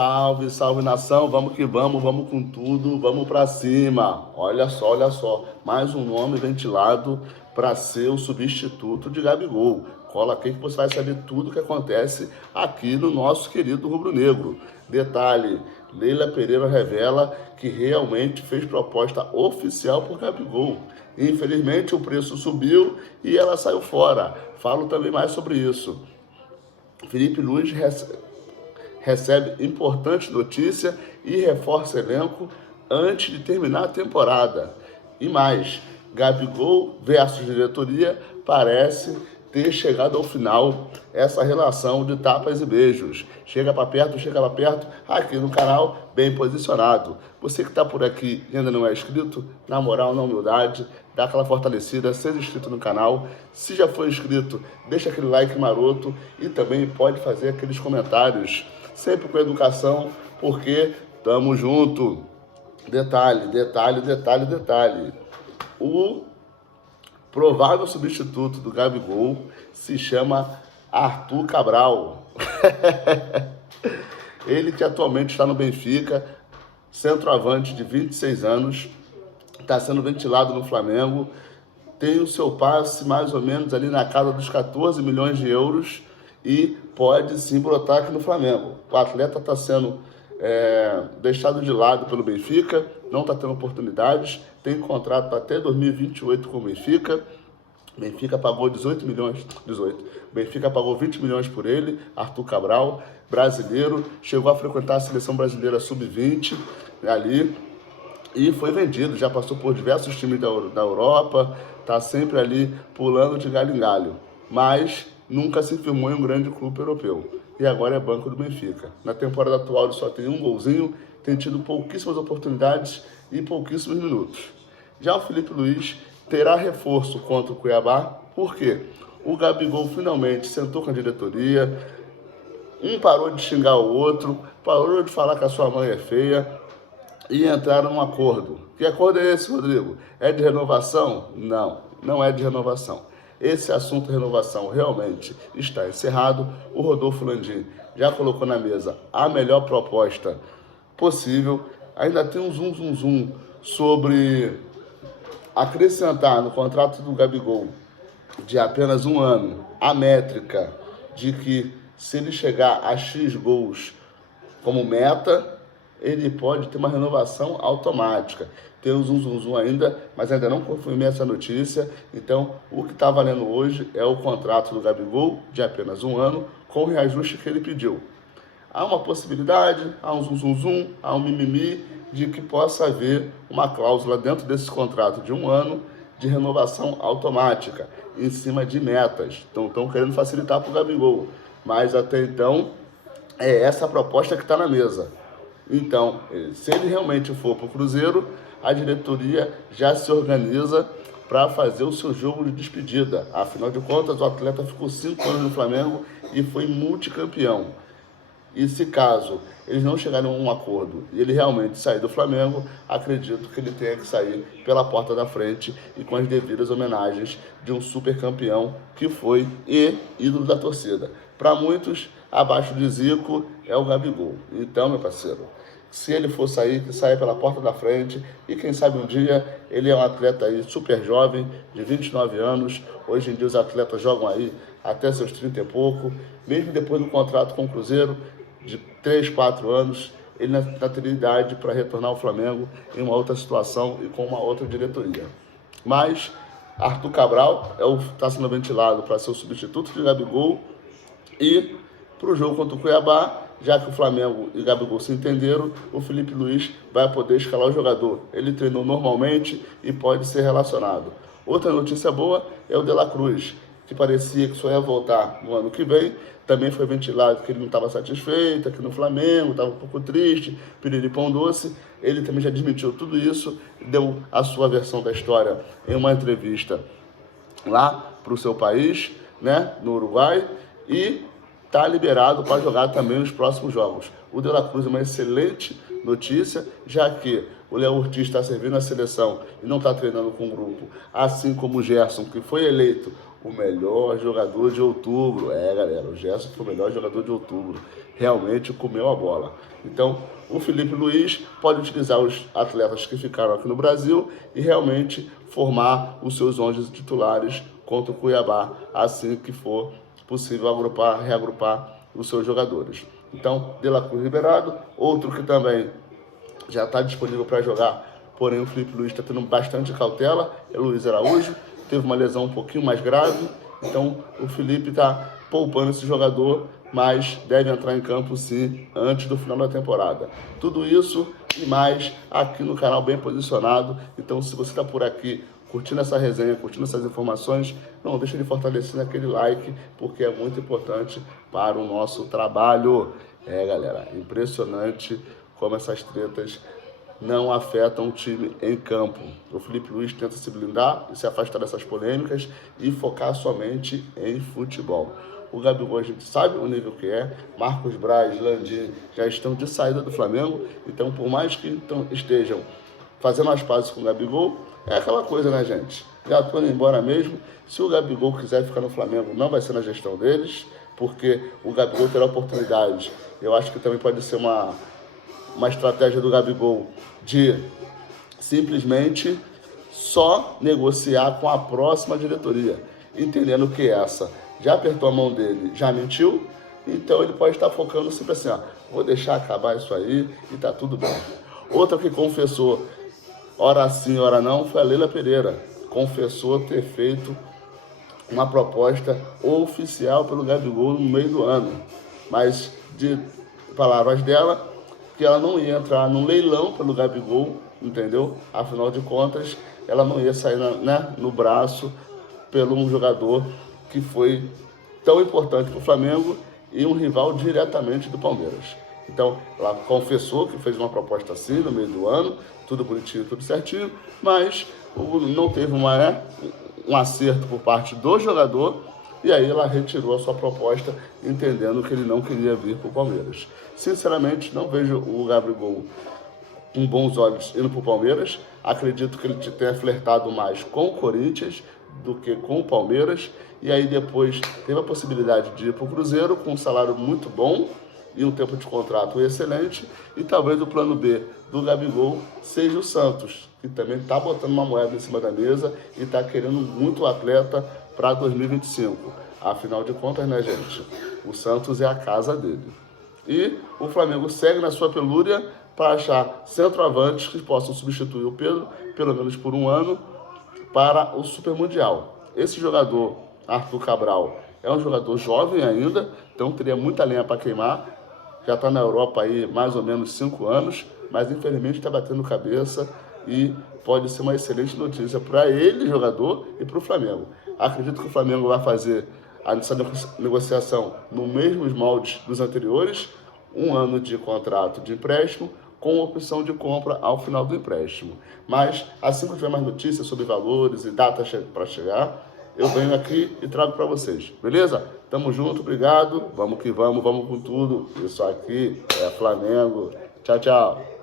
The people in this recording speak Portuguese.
Salve, salve nação, vamos que vamos com tudo, vamos pra cima. Olha só, mais um nome ventilado para ser o substituto de Gabigol. Cola aqui que você vai saber tudo o que acontece aqui no nosso querido Rubro Negro. Detalhe, Leila Pereira revela que realmente fez proposta oficial por Gabigol. Infelizmente o preço subiu e ela saiu fora. Falo também mais sobre isso. Felipe Luiz recebe importante notícia e reforça elenco antes de terminar a temporada. E mais, Gabigol versus diretoria parece ter chegado ao final essa relação de tapas e beijos. Chega para perto, aqui no canal, bem posicionado. Você que está por aqui e ainda não é inscrito, na moral, na humildade, dá aquela fortalecida, seja inscrito no canal. Se já for inscrito, deixa aquele like maroto e também pode fazer aqueles comentários, sempre com educação, porque tamo junto. Detalhe. O provável substituto do Gabigol se chama Arthur Cabral. Ele que atualmente está no Benfica, centroavante de 26 anos, está sendo ventilado no Flamengo, tem o seu passe mais ou menos ali na casa dos 14 milhões de euros e pode sim brotar aqui no Flamengo. O atleta está sendo deixado de lado pelo Benfica, não está tendo oportunidades, tem contrato até 2028 com o Benfica. Benfica pagou 18. Benfica pagou 20 milhões por ele. Arthur Cabral, brasileiro, chegou a frequentar a seleção brasileira sub-20 ali e foi vendido, já passou por diversos times da Europa, está sempre ali pulando de galho em galho, mas nunca se firmou em um grande clube europeu. E agora é banco do Benfica. Na temporada atual ele só tem um golzinho, tem tido pouquíssimas oportunidades e pouquíssimos minutos. Já o Felipe Luiz terá reforço contra o Cuiabá, porque o Gabigol finalmente sentou com a diretoria, um parou de xingar o outro, parou de falar que a sua mãe é feia e entraram num acordo. Que acordo é esse, Rodrigo? É de renovação? Não, não é de renovação. Esse assunto de renovação realmente está encerrado. O Rodolfo Landim já colocou na mesa a melhor proposta possível. Ainda tem um zoom sobre acrescentar no contrato do Gabigol de apenas um ano a métrica de que se ele chegar a X gols como meta, ele pode ter uma renovação automática. Tem um zoom ainda, mas ainda não confirmei essa notícia. Então, o que está valendo hoje é o contrato do Gabigol de apenas um ano, com o reajuste que ele pediu. Há uma possibilidade, há um zoom, há um mimimi de que possa haver uma cláusula dentro desse contrato de um ano de renovação automática, em cima de metas. Então, estão querendo facilitar para o Gabigol. Mas, até então, é essa a proposta que está na mesa. Então, se ele realmente for para o Cruzeiro, a diretoria já se organiza para fazer o seu jogo de despedida. Afinal de contas, o atleta ficou 5 anos no Flamengo e foi multicampeão. E se caso eles não chegarem a um acordo e ele realmente sair do Flamengo, acredito que ele tenha que sair pela porta da frente e com as devidas homenagens de um super campeão que foi e ídolo da torcida. Para muitos, abaixo de Zico é o Gabigol. Então, meu parceiro, se ele for sair, que saia pela porta da frente e quem sabe um dia ele é um atleta aí super jovem, de 29 anos. Hoje em dia os atletas jogam aí até seus 30 e pouco, mesmo depois do contrato com o Cruzeiro, de 3, 4 anos, ele não teria idade para retornar ao Flamengo em uma outra situação e com uma outra diretoria. Mas Arthur Cabral está sendo ventilado para ser o substituto de Gabigol e para o jogo contra o Cuiabá, já que o Flamengo e Gabigol se entenderam, o Felipe Luiz vai poder escalar o jogador. Ele treinou normalmente e pode ser relacionado. Outra notícia boa é o De La Cruz, que parecia que só ia voltar no ano que vem. Também foi ventilado que ele não estava satisfeito aqui no Flamengo, estava um pouco triste, piriri-pão doce. Ele também já desmentiu tudo isso, deu a sua versão da história em uma entrevista lá para o seu país, né, no Uruguai, e está liberado para jogar também nos próximos jogos. O De La Cruz é uma excelente notícia, já que o Léo Ortiz está servindo a seleção e não está treinando com o grupo, assim como o Gerson, que foi eleito o melhor jogador de outubro. É, galera, o Gerson foi o melhor jogador de outubro. Realmente comeu a bola. Então, o Felipe Luiz pode utilizar os atletas que ficaram aqui no Brasil e realmente formar os seus 11 titulares contra o Cuiabá, assim que for possível reagrupar os seus jogadores. Então, De La Cruz liberado, outro que também já está disponível para jogar, porém o Felipe Luiz está tendo bastante cautela, é o Luiz Araújo, teve uma lesão um pouquinho mais grave, então o Felipe está poupando esse jogador, mas deve entrar em campo sim antes do final da temporada. Tudo isso e mais aqui no canal Bem Posicionado. Então, se você está por aqui curtindo essa resenha, curtindo essas informações, não deixa de fortalecer naquele like, porque é muito importante para o nosso trabalho. É, galera, impressionante como essas tretas não afetam o time em campo. O Felipe Luiz tenta se blindar e se afastar dessas polêmicas e focar somente em futebol. O Gabigol, a gente sabe o nível que é. Marcos Braz, Landim já estão de saída do Flamengo. Então, por mais que estejam fazendo as pazes com o Gabigol, é aquela coisa, né, gente? Já estão indo embora mesmo. Se o Gabigol quiser ficar no Flamengo, não vai ser na gestão deles, porque o Gabigol terá oportunidade. Eu acho que também pode ser uma estratégia do Gabigol de simplesmente só negociar com a próxima diretoria, entendendo que essa já apertou a mão dele, já mentiu, então ele pode estar focando sempre assim, ó, vou deixar acabar isso aí e tá tudo bem. Outra que confessou, ora sim, ora não, foi a Leila Pereira. Confessou ter feito uma proposta oficial pelo Gabigol no meio do ano, mas de palavras dela, que ela não ia entrar num leilão pelo Gabigol, entendeu? Afinal de contas, ela não ia sair no braço pelo um jogador que foi tão importante para o Flamengo e um rival diretamente do Palmeiras. Então, ela confessou que fez uma proposta assim no meio do ano, tudo bonitinho, tudo certinho, mas não teve um acerto por parte do jogador, e aí ela retirou a sua proposta, entendendo que ele não queria vir para o Palmeiras. Sinceramente, não vejo o Gabigol com bons olhos indo para o Palmeiras. Acredito que ele tenha flertado mais com o Corinthians do que com o Palmeiras. E aí depois teve a possibilidade de ir para o Cruzeiro com um salário muito bom e um tempo de contrato excelente. E talvez o plano B do Gabigol seja o Santos, que também está botando uma moeda em cima da mesa e está querendo muito o atleta para 2025. Afinal de contas, né, gente? O Santos é a casa dele. E o Flamengo segue na sua penúria para achar centroavantes que possam substituir o Pedro, pelo menos por um ano, para o Super Mundial. Esse jogador, Arthur Cabral, é um jogador jovem ainda, então teria muita lenha para queimar. Já está na Europa aí mais ou menos 5 anos, mas infelizmente está batendo cabeça e pode ser uma excelente notícia para ele, jogador, e para o Flamengo. Acredito que o Flamengo vai fazer essa negociação no mesmos moldes dos anteriores, 1 ano de contrato de empréstimo, com opção de compra ao final do empréstimo. Mas, assim que eu tiver mais notícias sobre valores e datas para chegar, eu venho aqui e trago para vocês, beleza? Tamo junto, obrigado, vamos que vamos com tudo. Isso aqui é Flamengo. Tchau, tchau.